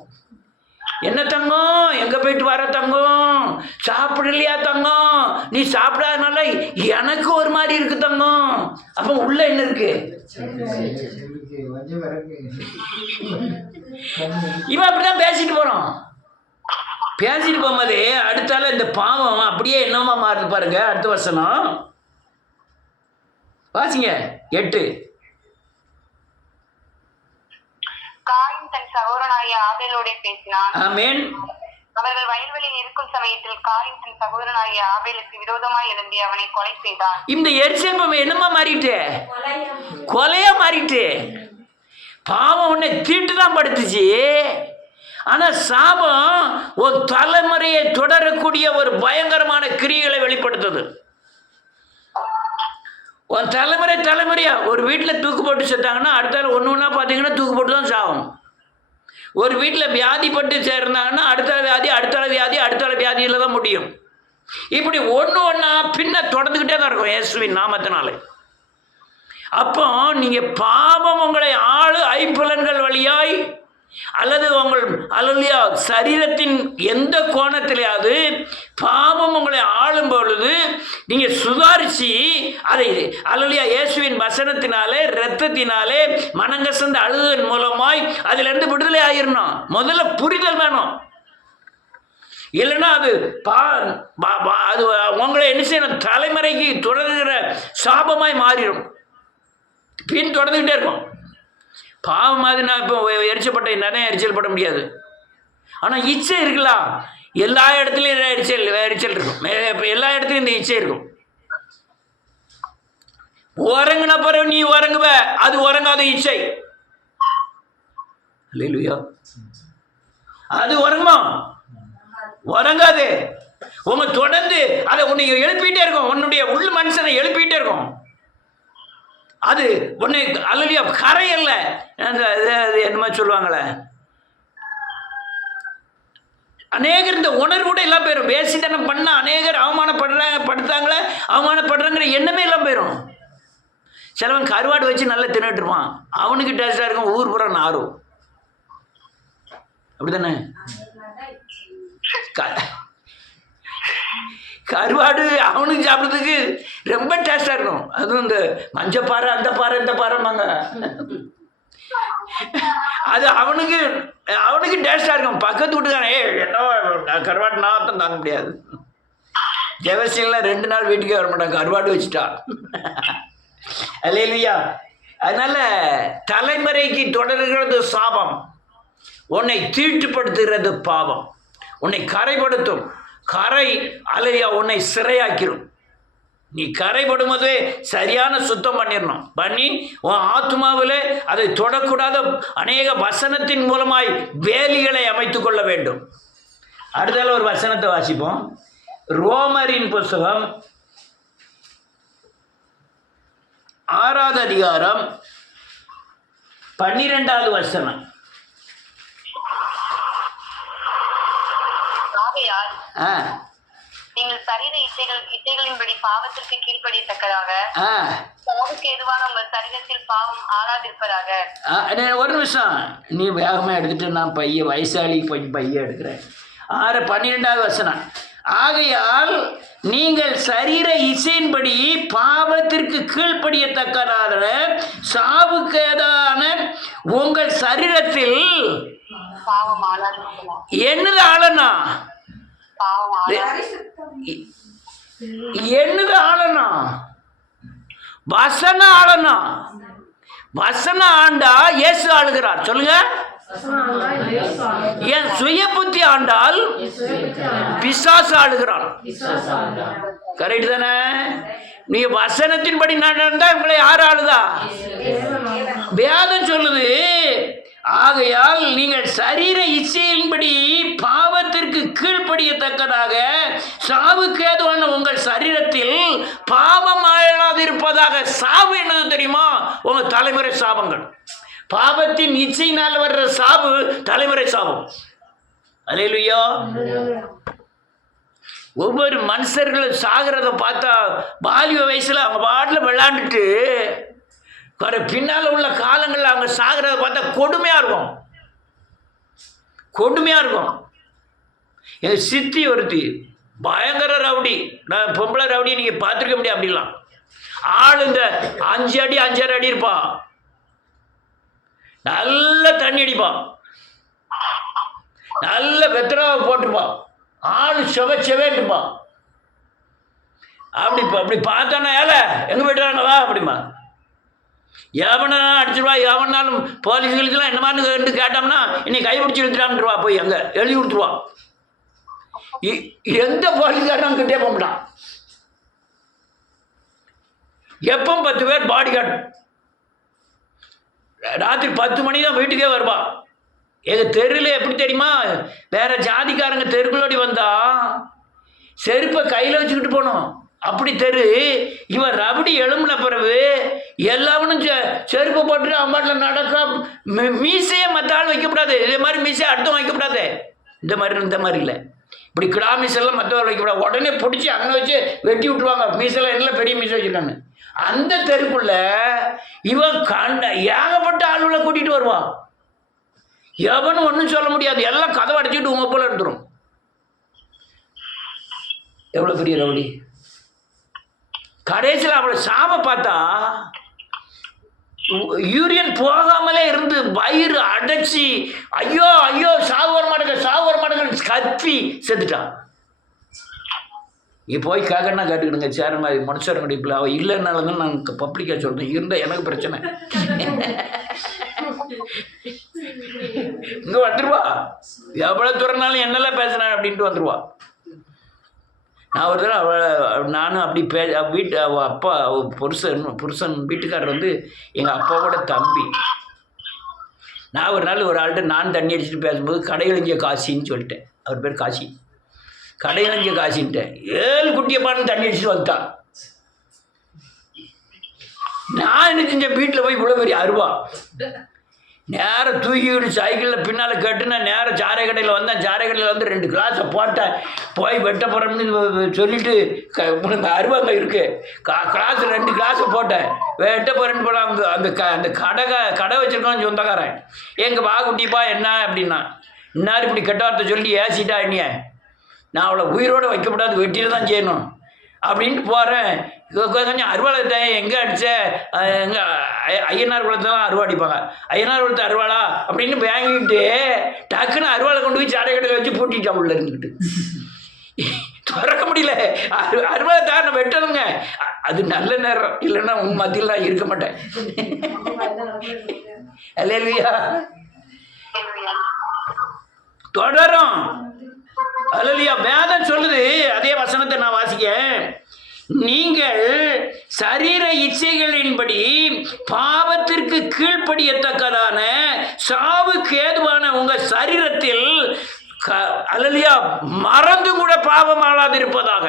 என்ன தங்கம், எங்க போயிட்டு வர தங்கம், சாப்பிடலையா தங்கம், நீ சாப்பிடாதனால எனக்கு ஒரு மாதிரி இருக்கு தங்கம். அப்ப உள்ள என்ன இருக்கு? இவன் அப்படிதான் பேசிட்டு போறான். பேசிட்டு போகும்போது அடுத்தால இந்த பாவம் அப்படியே என்னமா மாறுது பாருங்க. அடுத்த வசனம் வாசிங்க. 8. சகோதரனாகிய ஆபேலோடே பேசினான். ஆமென். அவர்கள் வயல்வெளியில் இருக்கும் சமயத்தில் காயின் தன் சகோதரனாகிய ஆபேலுக்கு விரோதமாய் எழும்பி அவனை கொலை செய்தான். இந்த எரிச்சல் என்னமா மாறிட்டு? கொலையா மாறிட்டு. பாவம் உன்னை தீட்டு தான் படுத்துச்சு. ஆனா சாபம் ஒரு தலைமுறையை தொடரக்கூடிய ஒரு பயங்கரமான கிரியைகளை வெளிப்படுத்துது. ஒரு தலைமுறையா ஒரு வீட்டில் தூக்கு போட்டு செத்தாங்கன்னா அடுத்த ஒன்று ஒன்றா பார்த்தீங்கன்னா தூக்கு போட்டு தான் சாகும். ஒரு வீட்டில் வியாதிப்பட்டு சேர்ந்தாங்கன்னா அடுத்த வியாதியில் தான் முடியும். இப்படி ஒன்று ஒன்றா பின்ன தொடர்ந்துக்கிட்டே தான் இருக்கும் இயேசுவின் நாமத்தினாலே. அப்போ நீங்கள் பாவம் உங்களை ஐம்புலன்கள் வழியாய் அல்லது அல்லையா சரீரத்தின் எந்த கோணத்திலேயாவது பாவம் உங்களை ஆளும் பொழுது நீங்கள் சுதாரித்து அதை அல்லையா இயேசுவின் வசனத்தினாலே இரத்தத்தினாலே மனங்கசந்த அழுதன் மூலமாய் அதிலிருந்து விடுதலை ஆகிடணும். முதல்ல புரிதல் வேணும். இல்லைன்னா அது அது உங்களை என்ன செய்யணும்? தலைமுறைக்கு தொடர்கிற சாபமாய் மாறிடும். பின் தொடர்ந்துக்கிட்டே இருக்கும். பாவம் மாதிரி நான் இப்போ எரிச்சப்பட்ட நிறைய எரிச்சல் பட முடியாது. ஆனால் இச்சை இருக்கலாம். எல்லா இடத்துலையும் எரிச்சல் இருக்கும். எல்லா இடத்துலையும் இந்த இச்சை இருக்கும். உறங்குன பிறகு நீ உறங்குவ, அது உறங்காத இச்சை. அல்லேலூயா. அது உறங்குமா? உறங்காது. உங்க தொடர்ந்து அதை உன்னை எழுப்பிட்டே இருக்கும். உன்னுடைய உள் மனுஷனை எழுப்பிட்டே இருக்கும். அது உன்னை அல்லையா கரை அல்ல. என்னமா சொல்லுவாங்களே, அநேகர் இந்த உணர்வு கூட எல்லாம் போயிடும். வேசித்தனம் பண்ண அநேகர் அவமானப்படுறாங்கிற எண்ணமே எல்லாம் போயிடும். சிலவன் கருவாடு வச்சு நல்லா தின்னுட்டு இருப்பான். அவனுக்கு டேஸ்டாக இருக்கும், ஊர் புறம் நாரும். அப்படித்தானே? கருவாடு அவனுக்கு சாப்பிட்றதுக்கு ரொம்ப டேஸ்டாக இருக்கும். அதுவும் இந்த மஞ்சப்பாறை அந்த பாறை இந்த பாறைம்பாங்க. அது அவனுக்கு டேஸ்டாக இருக்கும். பக்கத்து வீட்டுக்காரன் என்ன கருவாடு நாத்தம் தாங்க முடியாது. ஜெவசியெல்லாம் 2 நாள் வீட்டுக்கே வர மாட்டாங்க, கருவாடு வச்சுட்டா. அல்லேலூயா. அதனால தலைமுறைக்கு தொடர்கிறது சாபம். உன்னை தீட்டுப்படுத்துகிறது பாவம். உன்னை கரைப்படுத்தும். கரை அலையா உன்னை சிறையாக்கிரும். நீ கரைப்படும் போதே சரியான சுத்தம் பண்ணி உன் ஆத்மாவில் அதை தொடக்கூடாத அநேக வசனத்தின் மூலமாய் வேலிகளை அமைத்துக் கொள்ள வேண்டும். அடுத்தால ஒரு வசனத்தை வாசிப்போம். ரோமரின் புத்தகம் 6வது அதிகாரம் 12வது வசனம். நீங்கள் சரீர இச்சைகளின்படி பாவத்திற்கு கீழ்ப்படியத்தக்கதாக சாவுக்கு ஏதுவான உங்கள் சரீரத்தில் பாவம் ஆறாதிருப்பதாக. ஒரு நிமிஷம், நீ வேகமாக எடுத்துட்டு நான் வயசாளி பைய எடுக்கிறேன். 12வது வசனம். ஆகையால் நீங்கள் சரீர இச்சையின்படி பாவத்திற்கு கீழ்ப்படியத்தக்கதாக சாவுக்கு ஏதான உங்கள் சரீரத்தில் என்னது ஆளனா? என்னது ஆளனா? வசன ஆளனா? வசன ஆண்டா இயேசு ஆளுகிறார். சொல்லுங்க. என் சுய புத்தி ஆண்டால் பிசாசு ஆளுகிறான். கரெக்ட் தானே? நீ வசனத்தின்படி நடந்தா உங்களை யார் ஆளுதா? வேதம் சொல்லுது. ஆகையால் நீங்கள் சரீர இச்சையின்படி பாவத்திற்கு கீழ்ப்படியத்தக்கதாக சாவுக்கு ஏதுவான உங்கள் சரீரத்தில் பாவம் ஆளாதிருப்பதாக. சாவு என்னது தெரியுமா? உங்க தலைமுறை சாபங்கள். பாவத்தின் இச்சையினால் வர்ற சாவு தலைமுறை சாபம். அல்லேலூயா. ஒவ்வொரு மனுஷர்களும் சாகிறத பார்த்தா பாலிய வயசுல அவங்க பாட்டில் விளையாண்டுட்டு பின்னால் உள்ள காலங்களில் அவங்க சாகிறத பார்த்தா கொடுமையாக இருக்கும். என் சித்தி ஒருத்தி பயங்கர ரவுடி. நான் பொம்பளை ரவுடி நீங்கள் பார்த்துருக்க முடியாது. அப்படிலாம் ஆள் இந்த 5 அடி 5.5 அடி இருப்பான். நல்ல தண்ணி அடிப்பான். நல்ல வெத்தராவை போட்டுப்பான். ஆள் செவேட்டுப்பான். அப்படி பார்த்தோன்னா ஏல எங்கே போய்ட்டுறாங்களா அப்படிமா. எவனா அடிச்சிருவா, எவனாலும் போலீஸ்களுக்கெல்லாம் என்ன மாதிரி கேட்டோம்னா இன்னைக்கு கைப்பிடிச்சி இழுத்துட்டான்ருவா, போய் அங்கே எழுதி கொடுத்துருவா. எந்த போலீஸ்காரனும் கிட்டே போக மாட்டான். எப்போ 10 பேர் பாடி கார்டு, ராத்திரி 10 மணி தான் வீட்டுக்கே வருவா. எங்கள் தெருவில் எப்படி தெரியுமா, வேற ஜாதிக்காரங்க தெருக்குள்ளோடி வந்தா செருப்பை கையில் வச்சுக்கிட்டு போனோம். அப்படி தெரு. இவன் ரபடி எழும்புன பிறகு எல்லாவனும் செருப்பை போட்டுட்டு அம்பாட்டில் நடக்க, மீசையே மற்ற ஆள் வைக்கக்கூடாது, இதே மாதிரி மீசையை அடுத்தும் வைக்கக்கூடாது. இந்த மாதிரி இல்லை, இப்படி கிடா மீசெல்லாம் மற்றவர்கள் வைக்கக்கூடாது. உடனே பிடிச்சி அங்கே வச்சு வெட்டி விட்டுருவாங்க. மீசெல்லாம் எல்லாம் பெரிய மீசை வச்சுருக்காங்க. அந்த தெருக்குள்ள இவன் ஏகப்பட்ட ஆளுகளை கூட்டிகிட்டு வருவான். எவனும் ஒன்றும் சொல்ல முடியாது, எல்லாம் கதவை அடிச்சுட்டு உங்க போல எடுத்துரும். எவ்வளோ பெரிய ரவுடி. கடைசியில் அவளை சாப பார்த்தா யூரியன் போகாமலே இருந்து வயிறு அடைச்சி ஐயோ ஐயோ சாவு வர மாட்டேங்க கத்தி செத்துட்டான். நீ போய் கேட்கணும்னா கேட்டுக்கிடுங்க, சேர மாதிரி மனுஷர் நடிப்பில் அவள் இல்லைன்னாலும் தான் நான் பப்ளிக்காக சொல்கிறேன். இருந்தால் எனக்கு பிரச்சனை. இங்கே வந்துடுவா, எவ்வளோ தூரம்னாலும் என்னெல்லாம் பேசுனேன் அப்படின்ட்டு வந்துடுவா. நான் ஒரு தடவை நானும் அப்படி வீட்டு அவள் அப்பா புருஷன் வீட்டுக்காரர் வந்து எங்கள் அப்பாவோட தம்பி. நான் ஒரு நாள் ஒரு ஆள்கிட்ட நான் தண்ணி அடிச்சுட்டு பேசும்போது கடையழிஞ்ச காசின்னு சொல்லிட்டேன். அவர் பேர் காசி. கடையழிஞ்ச காசின்ட்டேன். 7 குட்டியப்பான்னு தண்ணி அடிச்சுட்டு வந்துட்டான். நான் என்ன செஞ்சேன், வீட்டில் போய் இவ்வளோ பெரிய அருவா நேரம் தூக்கிவிட்டு சைக்கிளில் பின்னால் கேட்டு நான் நேரம் சாரை கடையில் வந்தேன். சாரை கடையில் வந்து 2 கிளாஸை போட்டேன். போய் வெட்ட போகிறோம்னு சொல்லிட்டு உனக்கு அருவாங்க இருக்குது, கிளாஸ் 2 கிளாஸை போட்டேன். வெட்ட போகிறேன்னு போல அந்த கடை வச்சுருக்கோம் சொந்தக்காரன். எங்கள் பாகுட்டிப்பா என்ன அப்படின்னா, இன்னார் இப்படி கெட்ட வார்த்தை சொல்லி ஏசிட்டா என்னைய, நான் அவளை உயிரோடு வைக்கப்படாது, வெட்டியில் தான் செய்யணும் அப்படின்ட்டு போகிறேன். கொஞ்சம் அருவாளை எங்கே அடித்த எங்கள் ஐயனார் குளத்தை தான் அருவா அடிப்பாங்க. ஐயனார் குளத்தை அருவாளா அப்படின்னு வாங்கிட்டு டக்குன்னு அருவாளை கொண்டு போய் சாரை கடையில் வச்சு பூட்டிட்டான். உள்ள இருந்துக்கிட்டு திறக்க முடியல. அருவாளை தான் நான் வெட்டணுங்க. அது நல்ல நேரம், இல்லைன்னா உன் மத்தியில் நான் இருக்க மாட்டேன். அல்லேலூயா. தொடரும். அல்லேலூயா. வேதம் சொல்லுது, அதே வசனத்தை நான் வாசிக்கேன். நீங்கள் சரீர இச்சைகளின்படி பாவத்திற்கு கீழ்ப்படியத்தக்கதான சாவுக்கு ஏதுவான உங்க சரீரத்தில் அல்லேலூயா மறந்து கூட பாவம் ஆளாதிருப்பதாக.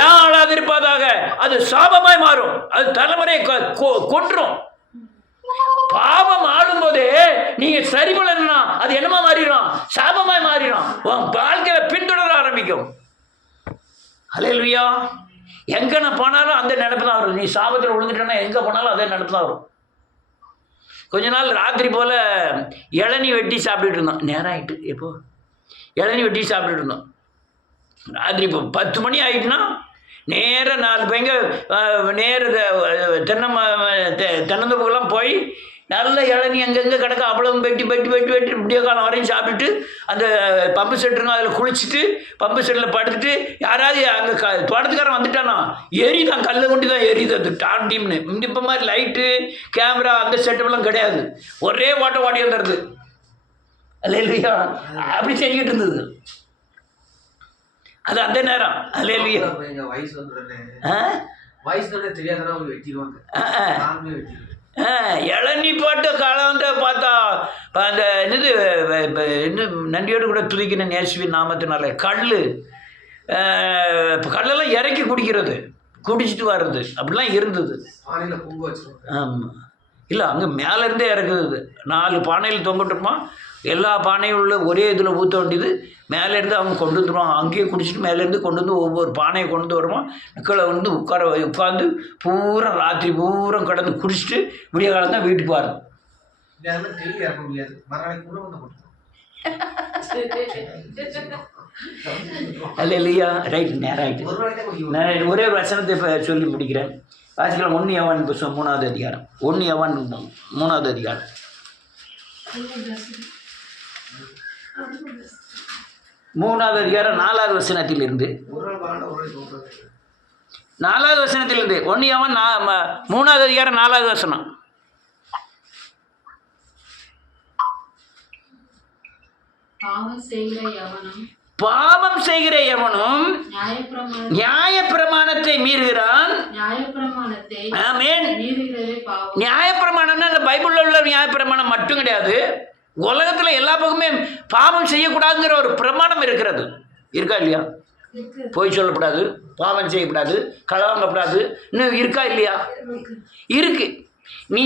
ஏன் ஆளாதிருப்பதாக? அது சாபமாய் மாறும், அது தலைமுறை கொன்றும். பாவம் ஆளும் போதே நீங்க சரி பண்ணலன்னா அது என்னமா மாறிடும்? சாபமாய் மாறிடும். உன் வாழ்க்கையில பின்தொடர ஆரம்பிக்கும். அல்லேலூயா. எங்கே நான் போனாலும் அந்த நினைப்பு தான் வரும். நீ சாபத்தில் விழுந்துட்டேன்னா எங்கே போனாலும் அதே நினைப்பு தான் வரும். கொஞ்ச நாள் ராத்திரி போல் இளநீ வெட்டி சாப்பிட்டுட்டு இருந்தோம். நேரம் ஆகிட்டு, எப்போ இளநீ வெட்டி சாப்பிட்டுட்டு இருந்தோம். ராத்திரி இப்போ 10 மணி ஆகிட்டுனா நேராக 4 பையங்க நேர தென்னந்தோப்புக்கெல்லாம் போய் நல்ல இளநீ அங்கங்கே கிடக்க அவ்வளோ வெட்டி இப்படியே காலம் வரையும் சாப்பிட்டுட்டு அந்த பம்பு செட்டுருங்க அதில் குளிச்சுட்டு பம்பு செட்டில் படுத்துட்டு யாராவது அங்கே தோட்டத்துக்காரன் வந்துட்டானா எரிதான், கல்லை கொண்டு தான் எரியுது. அது டான் டீம்னு இப்போ மாதிரி லைட்டு கேமரா அந்த செட்டப்லாம் கிடையாது. ஒரே ஓடி வந்துடுது. அல்லேலூயா. அப்படி செஞ்சுக்கிட்டு இருந்தது. அது அந்த நேரம். அல்லேலூயா. இளநீ போட்ட காலம் வந்து பார்த்தா அந்த என்னது நன்றியோடு கூட துதிக்கிற நேசுவின் நாமத்தினால கல்லெல்லாம் இறக்கி குடிக்கிறது, குடிச்சிட்டு வர்றது அப்படிலாம் இருந்தது. ஆமாம். இல்லை, அங்கே மேலேருந்தே இறக்குது. 4 பானையில் தொங்கிட்டுமா, எல்லா பானையும் உள்ள ஒரே இதில் ஊற்ற வேண்டியது. மேலேருந்து அவங்க கொண்டு வந்துடுவாங்க. அங்கேயே குடிச்சிட்டு மேலேருந்து கொண்டு வந்து ஒவ்வொரு பானையை கொண்டு வருவான். கீழே வந்து உட்காந்து பூரா ராத்திரி பூரா கடந்து குடிச்சிட்டு விடிய காலம் தான் வீட்டுக்கு வரும். அல்லேலூயா. ரைட், நேரம் ஆகிட்டு. நான் ஒரே வசனத்தை இப்போ சொல்லி முடிக்கிறேன். வாசிக்கலாம். 1 யோவான் புத்தகம் 3வது அதிகாரம். 1 யோவான் 3வது அதிகாரம். 3வது அதிகாரம் 4வது வசனத்திலிருந்து 4வது வசனத்திலிருந்து 1 யோவான் 3வது அதிகாரம் 4வது வசனம். பாவம் செய்கிற எவனும் நியாயப்பிரமாணத்தை மீறுகிறான். ஆமென். நியாயப்பிரமாணம்னா இந்த பைபிளில் உள்ள நியாயப்பிரமாணம் மட்டும் கிடையாது. உலகத்தில் எல்லா பக்கமே பாவம் செய்யக்கூடாதுங்கிற ஒரு பிரமாணம் இருக்கிறது. இருக்கா இல்லையா? பொய் சொல்லக்கூடாது, பாவம் செய்யக்கூடாது, களவாங்கக்கூடாது, இன்னும் இருக்கா இல்லையா? இருக்கு. நீ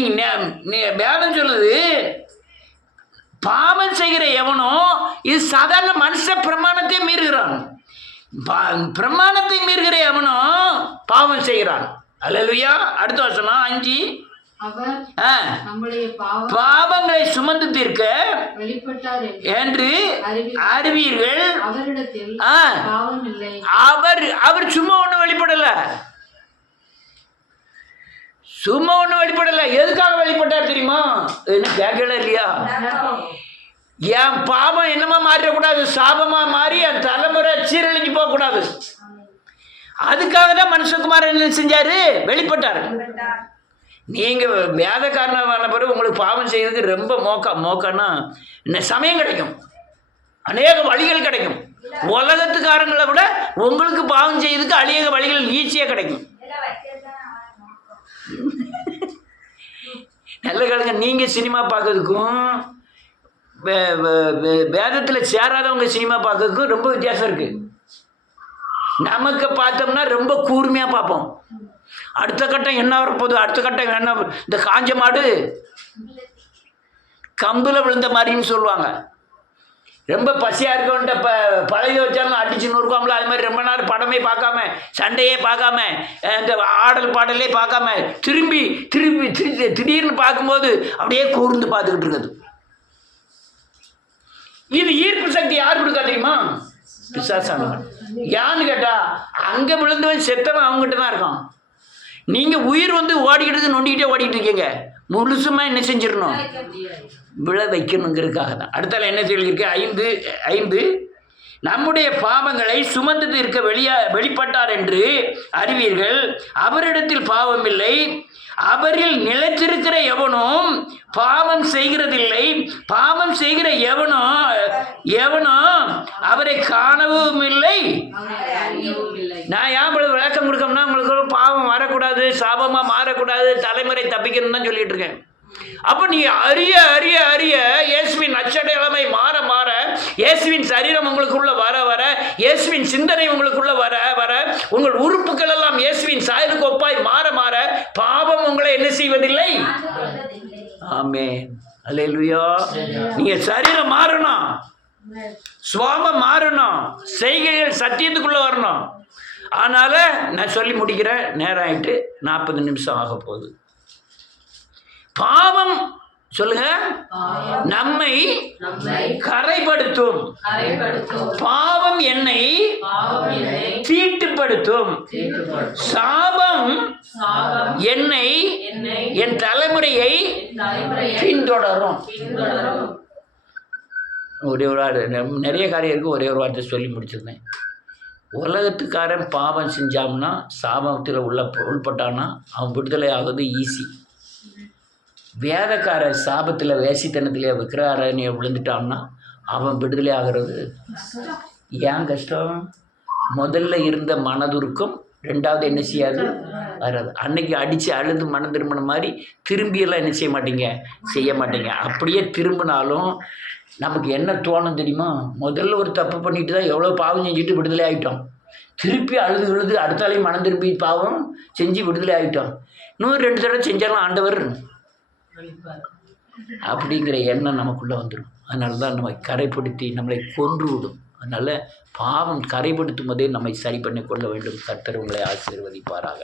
வேதம் சொல்லுது பாவம் செய்கிற எவனோ இது சாதாரண மனுஷ பிரமாணத்தை மீறுகிறான். பிரமாணத்தை மீறுகிற எவனோ பாவம் செய்கிறான். அல்லேலூயா. அடுத்த வசனம் 5. பாவங்களை சுமந்து தீர்க்க என்று அறிவீர்கள். அவர் சும்மா ஒன்றும் வெளிப்படல. சும்மா ஒன்றும் வெளிப்படல. எதுக்காக வெளிப்பட்டார் தெரியுமா? என்ன கேட்கல இல்லையா? என் பாவம் என்னமா மாறிடக்கூடாது, சாபமா மாறி என் தலைமுறை சீரழிஞ்சு போகக்கூடாது. அதுக்காக தான் மனுஷகுமாரன் என்ன செஞ்சாரு? வெளிப்பட்டார். நீங்க வேதக்காரனான பிறகு உங்களுக்கு பாவம் செய்யறதுக்கு ரொம்ப மோக்கன்னா சமயம் கிடைக்கும், அநேக வழிகள் கிடைக்கும். உலகத்துக்காரங்களை விட உங்களுக்கு பாவம் செய்யறதுக்கு அநேக வழிகள் ஈஸியா கிடைக்கும். நல்ல கலங்க. நீங்க சினிமா பார்க்கறதுக்கும் வேதத்தில் சேராதவங்க சினிமா பார்க்கறதுக்கும் ரொம்ப வித்தியாசம் இருக்கு. நமக்கு பார்த்தோம்னா ரொம்ப கூர்மையாக பார்ப்போம். அடுத்த கட்டம் என்ன வரப்போகுது, அடுத்த கட்டம் என்ன, இந்த காஞ்ச மாடு கம்பில் விழுந்த மாதிரின்னு சொல்லுவாங்க. ரொம்ப பசியாக இருக்கவன்ட்ட பழைய வச்சாலும் அடிச்சு நொறுக்காமல, அது மாதிரி ரொம்ப நாள் படமே பார்க்காம, சண்டையே பார்க்காம, இந்த ஆடல் பாடலே பார்க்காம திரும்பி திடீர்னு பார்க்கும்போது அப்படியே கூர்ந்து பார்த்துக்கிட்டு இருக்குது. இது ஈர்ப்பு சக்தி யார் கொடுக்கா தெரியுமா? பிசாசானவன். யான்னு கேட்டா அங்கே விழுந்தவன் செத்தவன் அவங்ககிட்ட தான் இருக்கான். நீங்கள் உயிர் வந்து ஓடிக்கிட்டு நொண்டிக்கிட்டே ஓடிக்கிட்டு இருக்கீங்க. முழுசுமா என்ன செஞ்சிடணும்? விழ வைக்கணுங்கிறதுக்காக தான். அடுத்தால என்ன சொல்லியிருக்கு? 5 நம்முடைய பாவங்களை சுமந்து தீர்க்க வெளிப்பட்டார் என்று அறிவீர்கள். அவரிடத்தில் பாவம் இல்லை. அவரில் நிலைத்திருக்கிற எவனும் பாவம் செய்கிறதில்லை. பாவம் செய்கிற எவனோ அவரை காணவும் இல்லை. நான் ஏன் விளக்கம் கொடுக்கணும்னா, உங்களுக்கு பாவம் வரக்கூடாது, சாபமாக மாறக்கூடாது, தலைமுறை தப்பிக்கணும்னு தான் சொல்லிட்டு இருக்கேன். அப்போ நீ அறிய அறிய அறிய இயேசுவின் அச்சடையாளமை மாற மாற, இயேசுவின் சரீரம் உங்களுக்குள்ள வர வர, இயேசுவின் சிந்தனை உங்களுக்குள்ள வர வர, உங்கள் உறுப்புகள் எல்லாம் இயேசுவின் சாயலுக்கு ஒப்பாய் மாற மாற, பாவம் உங்களை என்ன செய்வதில்லை. ஆமென். அல்லேலூயா. நீங்க சரீரம் மாறணும், சுவாபம் மாறணும், செய்கைகள் சத்தியத்துக்குள்ள வரணும். அதனால நான் சொல்லி முடிக்கிறேன். நேரம் ஆயிட்டு 40 நிமிஷம் ஆக போகுது. பாவம் சொல்லுங்க நம்மை கரைப்படுத்தும். பாவம் என்னை தீட்டுப்படுத்தும். சாபம் என்னை என் தலைமுறையை பின்தொடரும். ஒரே ஒரு வார்த்தை, நிறைய காரியம் இருக்கு, ஒரே ஒரு வார்த்தை சொல்லி முடிச்சிருந்தேன். உலகத்துக்காரன் பாவம் செஞ்சான்னா, சாபத்தில் உள்பட்டான்னா அவன் விடுதலை ஆகுது ஈஸி. வேதக்கார சாபத்தில் வேசித்தனத்திலே விக்கிரகாரணியை விழுந்துட்டான்னா அவன் விடுதலை ஆகிறது ஏன் கஷ்டம்? முதல்ல இருந்த மனதுருக்கம் ரெண்டாவது என்ன செய்யாது, வராது. அன்னைக்கு அடித்து அழுது மனம் திரும்பின மாதிரி திரும்பியெல்லாம் என்ன செய்ய மாட்டீங்க. அப்படியே திரும்பினாலும் நமக்கு என்ன தோணும் தெரியுமா? முதல்ல ஒரு தப்பு பண்ணிட்டு தான் எவ்வளோ பாவம் செஞ்சுட்டு விடுதலை ஆகிட்டோம். திருப்பி அழுது அடுத்தாலையும் மனம் திரும்பி பாவம் செஞ்சு விடுதலை ஆகிட்டோம். இன்னும் 2 தடவை செஞ்சாலும் ஆண்டவர் அப்படிங்கிற எண்ணம் நமக்குள்ளே வந்துடும். அதனால தான் நம்மை கரைப்படுத்தி நம்மளை கொன்று விடும். அதனால் பாவம் கரைப்படுத்தும் போதே நம்மை சரி பண்ணி கொள்ள வேண்டும். கர்த்தர் உங்களை ஆசீர்வதிப்பாராக.